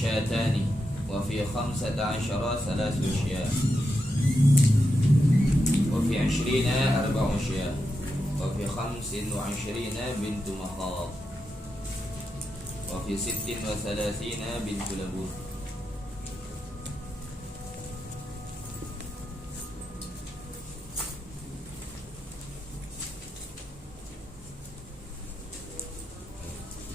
شاتان وفي 15 3 شياه وفي 20 4 شياه وفي 25 بنت مخاض وفي 36 بنت لبون.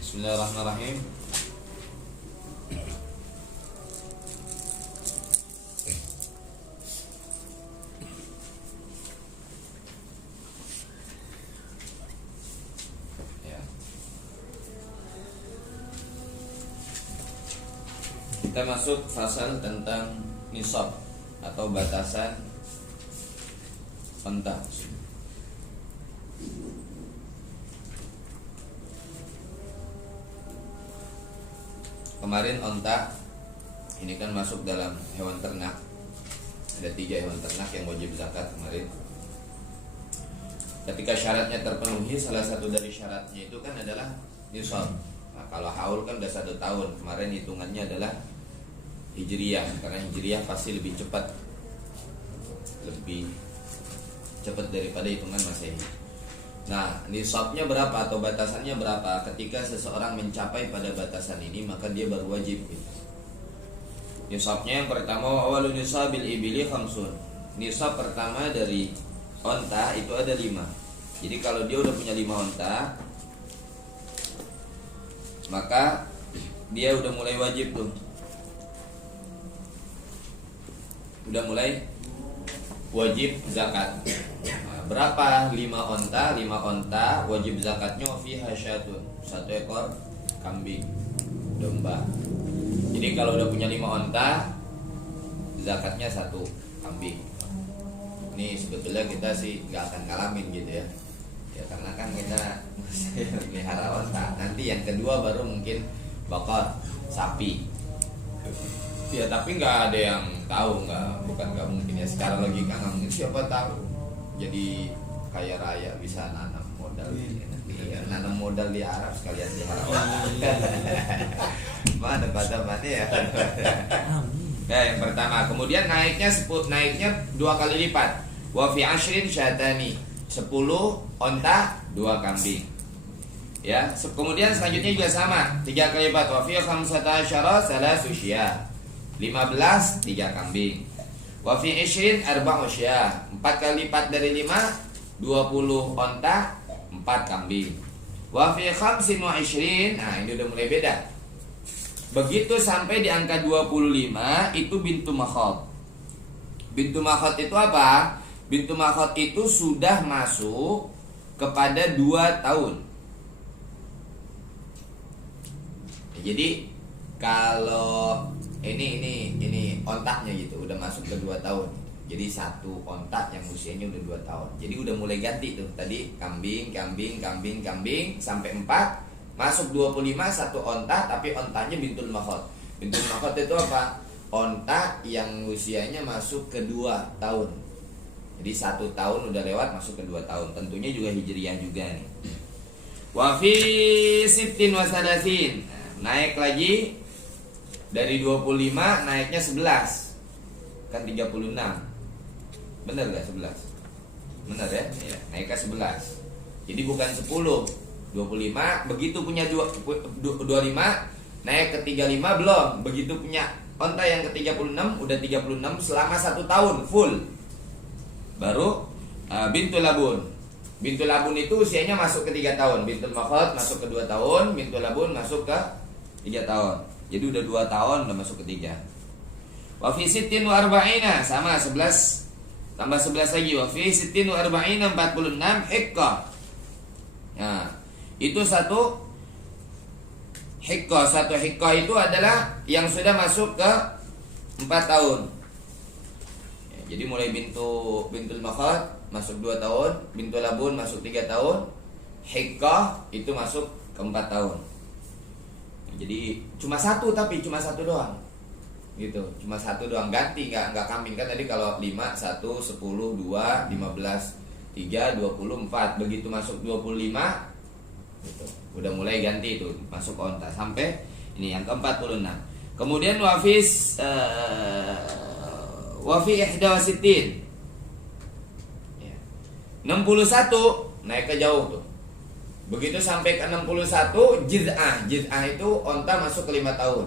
Bismillahirrahmanirrahim. Kita masuk fasal tentang nisab atau batasan onta. Kemarin onta ini kan masuk dalam hewan ternak. Ada 3 hewan ternak yang wajib zakat kemarin. Ketika syaratnya terpenuhi, salah satu dari syaratnya itu kan adalah nisab. Nah, kalau haul kan udah 1 tahun. Kemarin hitungannya adalah Hijriyah, karena Hijriyah pasti lebih cepat daripada hitungan Masehi. Nah, nisabnya berapa atau batasannya berapa? Ketika seseorang mencapai pada batasan ini, maka dia baru wajib. Nisabnya yang pertama, awalun nisabil ibili khamsun. Nisab pertama dari onta itu ada 5. Jadi kalau dia udah punya 5 onta, maka dia udah mulai wajib tuh. Udah mulai wajib zakat. Nah, berapa? 5 onta. 5 onta wajib zakatnya fiha syatun, 1 ekor kambing domba. Jadi kalau udah punya 5 onta, zakatnya 1 kambing. Ini sebetulnya kita sih nggak akan ngalamin gitu ya. Ya karena kan kita melihara onta. Nanti yang kedua baru mungkin bakar sapi. Ya tapi nggak ada yang tahu, bukan nggak mungkin ya, secara logika nggak mungkin. Siapa tahu jadi kaya raya bisa nanam modal, nanam modal di Arab sekalian di Arab. Mana mana ya. Nah yang pertama, kemudian naiknya 2 kali lipat. Wa fi 10 syatani, 10 onta 2 kambing. Ya, kemudian selanjutnya juga sama, 3 kali lipat. Wa fi 15 3 syiyah, 15 3 kambing. Wa fi 20 4 syiyah, 4 kali lipat dari 5 20 onta 4 kambing. Wa fi 25, nah ini udah mulai beda. Begitu sampai di angka 25 itu bintu makhad. Bintu makhad itu apa? Bintu makhad itu sudah masuk kepada 2 tahun. Jadi kalau ini ontaknya gitu udah masuk ke 2 tahun. Jadi 1 ontak yang usianya udah 2 tahun. Jadi udah mulai ganti tuh. Tadi kambing sampai 4, masuk 25 1 ontak, tapi ontanya bintul makhad. Bintul makhad itu apa? Ontak yang usianya masuk ke 2 tahun. Jadi 1 tahun udah lewat masuk ke 2 tahun. Tentunya juga hijriyah juga nih. Wa fi 60 wa 30. Naik lagi dari 25 naiknya 11. Kan 36. Benar gak 11? Benar ya? Ya, naik ke 11. Jadi bukan 10, 25. Begitu punya 25 naik ke 35 belum. Begitu punya onta yang ke 36 udah 36 selama 1 tahun full. Baru bintul labun. Bintul labun itu usianya masuk ke 3 tahun. Bintul makhad masuk ke 2 tahun. Bintul labun masuk ke 3 tahun. Jadi udah 2 tahun udah masuk ke 3. Wa fi 60 wa 40, sama 11 tambah 11 lagi. Wa fi 60 wa 40 46 hiqqah. Nah, itu 1 hiqqah. 1 hiqqah itu adalah yang sudah masuk ke 4 tahun. Ya, jadi mulai bintul makhad masuk 2 tahun, bintul labun masuk 3 tahun, hiqqah itu masuk ke 4 tahun. Jadi cuma 1 tapi cuma 1 doang. Gitu, cuma 1 doang, ganti enggak kambing kan tadi kalau 5 1 10 2 15 3 24 begitu masuk 25 gitu. Udah mulai ganti itu masuk onta sampai ini yang ke-46. Kemudian wafi ihda wa sittin. 61 naik ke jauh tuh. Begitu sampai ke 61 jiz'ah. Jiz'ah itu onta masuk ke 5 tahun.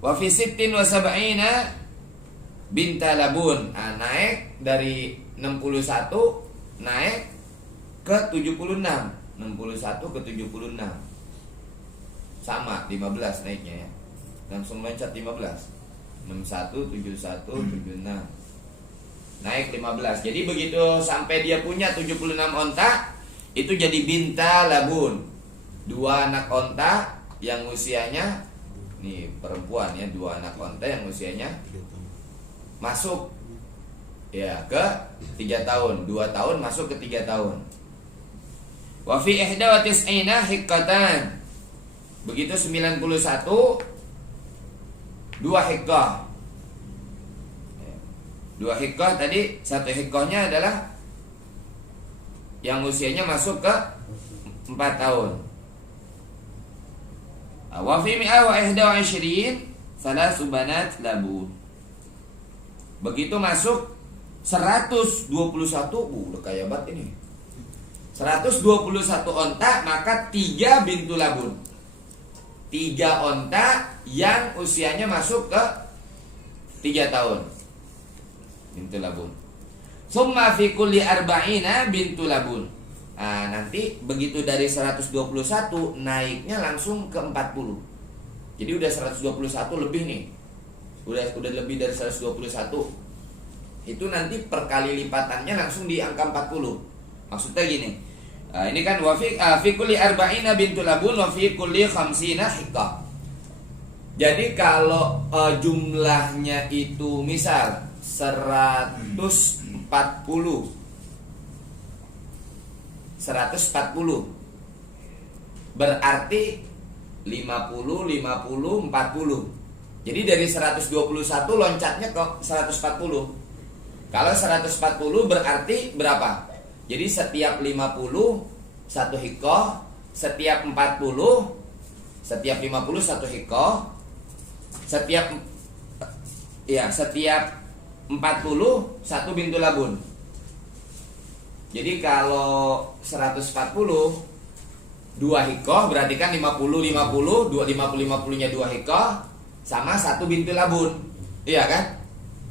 Wa fi sittin wa sab'ina binta labun. Naik dari 61 naik ke 76. 61 ke 76. Sama 15 naiknya ya. Langsung loncat 15. 61 71 76. Naik 15. Jadi begitu sampai dia punya 76 onta, itu jadi binta labun. 2 anak onta yang usianya, nih perempuan ya, 2 anak onta yang usianya masuk ya ke 3 tahun. 2 tahun masuk ke 3 tahun. Wa fi ihda wa tis'ina hiqqatan. Begitu 91 2 hiqqah. 2 hiqqah tadi, 1 hiqqahnya adalah yang usianya masuk ke 4 tahun. Wa fi mi'ah wa ihda wa 20 salasu banat labun. Begitu masuk 121, udah kaya banget ini. 121 onta, maka 3 bintu labun. 3 onta yang usianya masuk ke 3 tahun. Bintu labun. Summa fi kulli arba'ina bintu labun. Nanti begitu dari 121 naiknya langsung ke 40. Jadi udah 121 lebih nih. Udah lebih dari 121. Itu nanti perkali lipatannya langsung di angka 40. Maksudnya gini. Ini kan wa fi kulli arba'ina bintu labun wa fi kulli khamsina hiqqah. Jadi kalau jumlahnya itu misal 140 berarti 50 50 40. Jadi dari 121 loncatnya ke 140. Kalau 140 berarti berapa? Jadi setiap 50 1 hiqqah, setiap 40 setiap 50 1 hiqqah, setiap 40 1 bintu labun. Jadi kalau 140 2 hiqqah berarti kan 50 50 50 nya 2 hiqqah sama 1 bintu labun. Iya kan?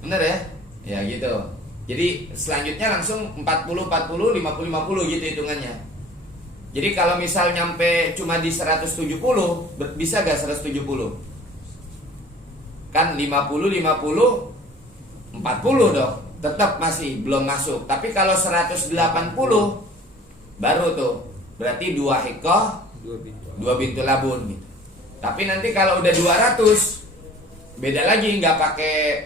Benar ya? Ya gitu. Jadi selanjutnya langsung 40 40 50 50 gitu hitungannya. Jadi kalau misal nyampe cuma di 170, bisa gak 170? Kan 50 50 40 dong, tetap masih belum masuk. Tapi kalau 180 baru tuh, berarti 2 hiqqah 2 bintu labun gitu. Tapi nanti kalau udah 200 beda lagi, nggak pakai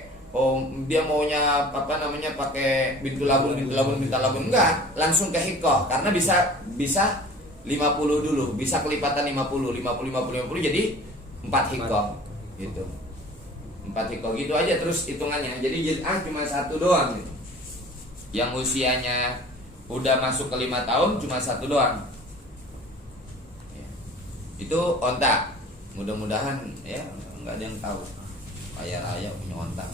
dia maunya pakai bintu labun enggak, langsung ke hiqqah karena bisa 50 dulu, bisa kelipatan 50 jadi 4 hiqqah gitu. 4 hiqqah gitu aja terus hitungannya. Jadi jiz'ah cuma 1 doang gitu. Yang usianya udah masuk ke 5 tahun cuma 1 doang. Itu onta. Mudah-mudahan ya nggak ada yang tahu. Ayah punya onta.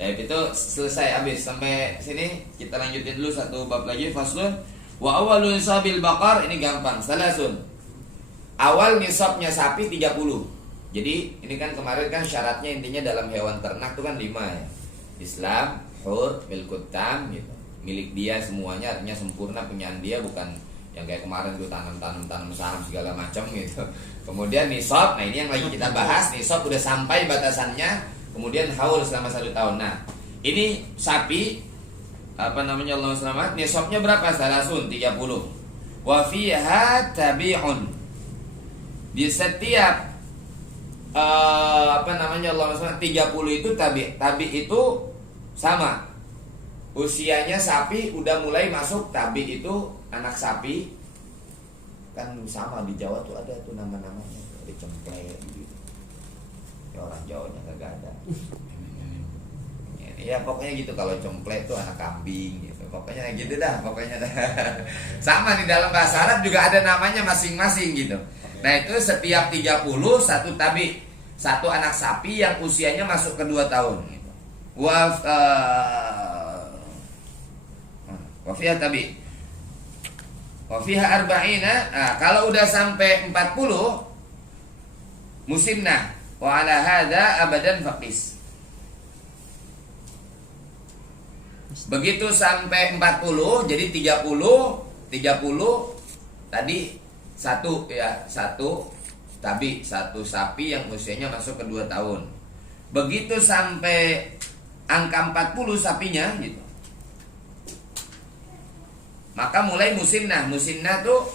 Ya itu selesai habis sampai sini. Kita lanjutin dulu 1 bab lagi, faslun wa awwalu nisabil baqar. Ini gampang, salasun. Awal nisabnya sapi 30. Jadi ini kan kemarin kan syaratnya intinya dalam hewan ternak itu kan 5 ya. Islam, hur, milkut tam gitu. Milik dia semuanya, artinya sempurna punyaan dia, bukan yang kayak kemarin tuh tanam saham segala macam gitu. Kemudian nisab, nah ini yang lagi kita bahas, nisab udah sampai batasannya, kemudian haul selama 1 tahun. Nah, ini sapi Allah selamat, nisabnya berapa? Salasun 30. Wa fiha tabi'un. Di setiap Allah selamat 30 itu tabi itu sama. Usianya sapi udah mulai masuk, tabi itu anak sapi. Kan sama di Jawa tuh ada tuh nama-namanya, ada cemplek gitu. Ya orang Jawanya kagak ada. Ya pokoknya gitu, kalau cemplek tuh anak kambing gitu. Pokoknya gitu dah, pokoknya dah. Sama di dalam bahasa Arab juga ada namanya masing-masing gitu. Nah itu setiap 30 satu tabi, satu anak sapi yang usianya masuk ke 2 tahun. Wafiha tabi. Wafiha arba'ina. Nah, kalau udah sampai 40 musimnah. Wa ala hadza abadan faqis. Begitu sampai 40 jadi 30 tadi satu tabi, satu sapi yang usianya masuk ke 2 tahun. Begitu sampai angka 40 sapinya gitu, maka mulai musimnah. Musimnah tuh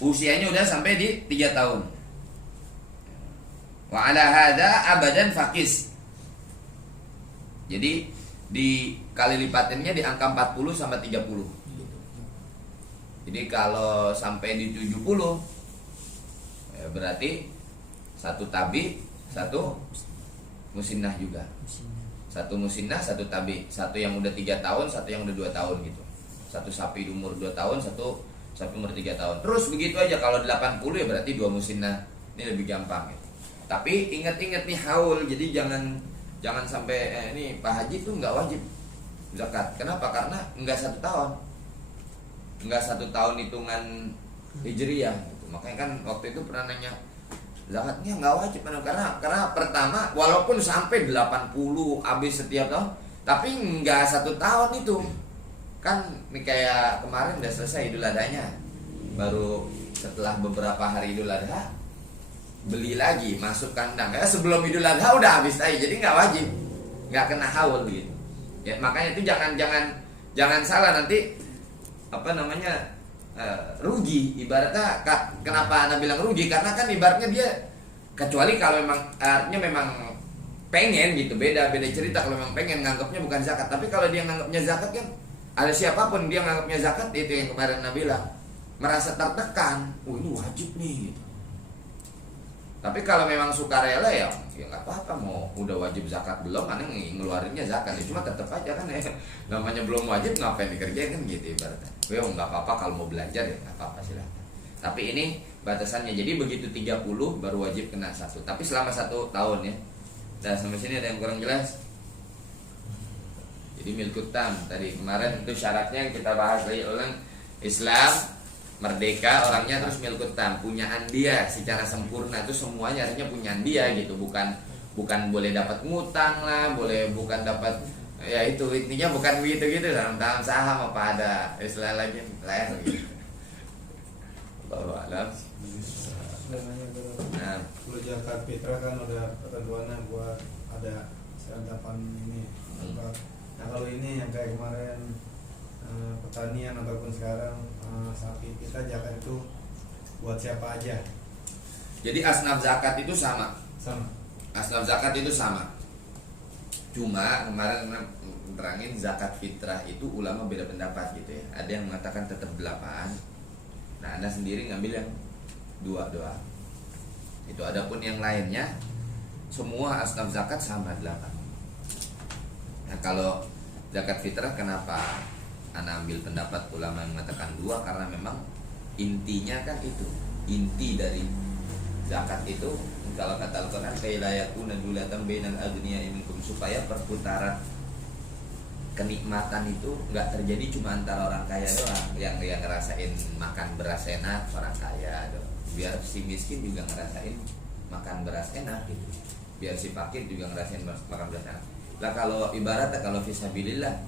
usianya udah sampai di 3 tahun. Wa ala hadza abadan faqis. Jadi dikali lipatannya di angka 40 sama 30. Jadi kalau sampai di 70 ya berarti satu tabi, satu musimnah juga. Satu musimnah, satu tabi. Satu yang udah 3 tahun, satu yang udah 2 tahun gitu. Satu sapi umur 2 tahun, satu sapi umur 3 tahun. Terus begitu aja. Kalau 80 ya berarti 2 musimnah. Ini lebih gampang gitu. Tapi ingat-ingat nih haul. Jadi jangan sampai ini Pak Haji tuh nggak wajib zakat. Kenapa? Karena nggak 1 tahun. Nggak 1 tahun hitungan hijriyah gitu. Makanya kan waktu itu pernah nanya, zakatnya nggak wajib karena pertama walaupun sampai 80 habis setiap tahun, tapi nggak 1 tahun itu. Kan ini kayak kemarin udah selesai Idul Adhanya, baru setelah beberapa hari Idul Adha beli lagi masuk kandang. Ya sebelum Idul Adha udah habis aja, jadi nggak wajib, nggak kena haul gitu. Ya makanya itu jangan salah nanti rugi. Ibaratnya kenapa Anda bilang rugi? Karena kan ibaratnya dia, kecuali kalau memang pengen gitu, beda cerita. Kalau memang pengen nganggapnya bukan zakat, tapi kalau dia nganggapnya zakat kan, ada siapapun dia nganggapnya zakat, itu yang kemarin Anda bilang merasa tertekan. Ini wajib nih gitu. Tapi kalau memang sukarela ya nggak apa-apa, mau udah wajib zakat belum, mana ngeluarinnya zakat ya, cuma tetap aja kan ya, namanya belum wajib ngapain dikerjain kan gitu ibaratnya. Nggak apa-apa kalau mau belajar ya nggak apa-apa silahkan. Tapi ini batasannya, jadi begitu 30 baru wajib kena 1, tapi selama 1 tahun ya. Dan sampai sini ada yang kurang jelas? Jadi milkut tam tadi kemarin itu syaratnya yang kita bahas lagi ulang, Islam merdeka orangnya, terus milkut tam, punyaan dia secara sempurna, itu semuanya harusnya punyaan dia gitu, bukan boleh dapat ngutang lah, bukan dapat ya itu intinya bukan begitu dalam saham apa ada istilah lagi lain gitu. Allahu a'lam. Nah, kalau zakat fitrah kan udah ketentuannya buat ada serentapan ini. Nah kalau ini yang kayak kemarin pertanian ataupun sekarang sapi, kita zakat itu buat siapa aja? Jadi asnaf zakat itu sama. Asnaf zakat itu sama. Cuma kemarin terangin zakat fitrah itu ulama beda pendapat gitu ya. Ada yang mengatakan tetap 8. Nah, Anda sendiri ngambil yang 2 doang. Itu adapun yang lainnya semua asnaf zakat sama 8. Nah, kalau zakat fitrah kenapa Anda ambil pendapat ulama yang mengatakan 2? Karena memang intinya kan itu. Inti dari zakat itu kalau kata Al-Quran kailayakuna dulatan bainal agniya minkum, supaya perputaran kenikmatan itu nggak terjadi cuma antara orang kaya doang yang ngerasain makan beras enak, orang kaya doang. Biar si miskin juga ngerasain makan beras enak gitu. Biar si fakir juga ngerasain makan beras enak. Lah kalau ibaratnya kalau fisabilillah,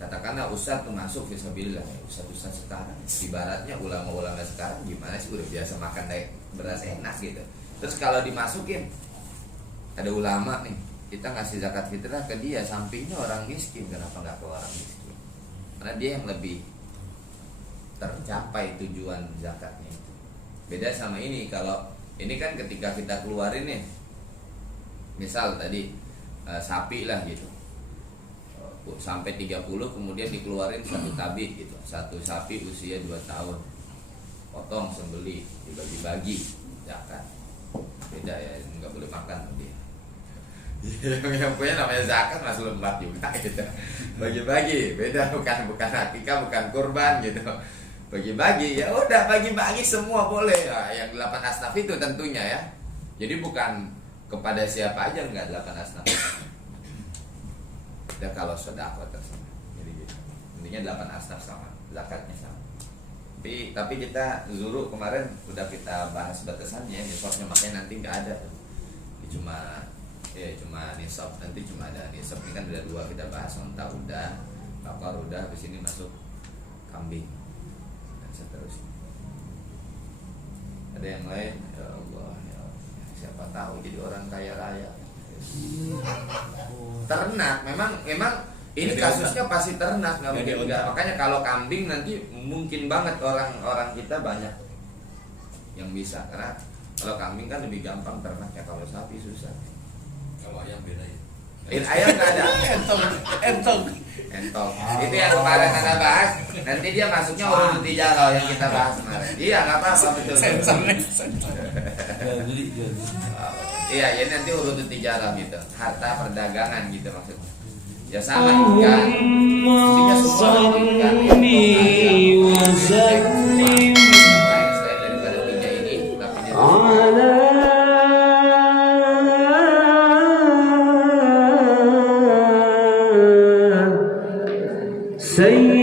katakanlah ustadz tuh masuk fisabilillah, ustadz sekarang ibaratnya ulama-ulama sekarang gimana sih, udah biasa makan beras enak gitu. Terus kalau dimasukin ada ulama nih, kita ngasih zakat fitrah ke dia, sampingnya orang miskin, kenapa nggak ke orang miskin? Karena dia yang lebih tercapai tujuan zakatnya itu. Beda sama ini, kalau ini kan ketika kita keluarin nih, misal tadi sapi lah gitu, sampai 30 kemudian dikeluarin 1 tabi gitu, 1 sapi usia 2 tahun, potong, sembeli, dibagi-bagi zakat. Beda ya, nggak boleh makan dia. Yang punya namanya zakat masih lembab juga gitu. Bagi-bagi, beda, bukan akikah, bukan kurban gitu. Bagi-bagi ya udah, bagi-bagi semua boleh. Nah, yang 8 asnaf itu tentunya ya. Jadi bukan kepada siapa aja, enggak 8 asnaf. Ya kalau sedekah terserah. Jadi gitu. Intinya 8 asnaf sama, zakatnya sama. Tapi kita zuru kemarin udah kita bahas batasannya, nisabnya, makanya nanti nggak ada tuh. Cuma nisab, nanti cuma ada nisab. Ini kan ada 2 kita bahas, onta udah, bakar udah, habis ini masuk kambing dan seterusnya. Ada yang lain? Ya Allah, ya Allah. Siapa tahu jadi orang kaya raya. Ternak memang ini kasusnya pasti ternak, nggak mungkin enggak. Makanya kalau kambing nanti mungkin banget orang kita banyak yang bisa, karena kalau kambing kan lebih gampang ternaknya, kalau sapi susah. Kalau ayam beda ya. Ayam nggak ada. Entong. Itu yang kemarin Anda bahas. Nanti dia masuknya urut tijarah yang kita bahas kemarin. Iya, nggak apa-apa, betul. Iya, ya nanti urut tijarah gitu. Harta perdagangan gitu maksudnya. Ya sama kan. Intinya semua kan. Selain daripada 3 ini, tapi سيد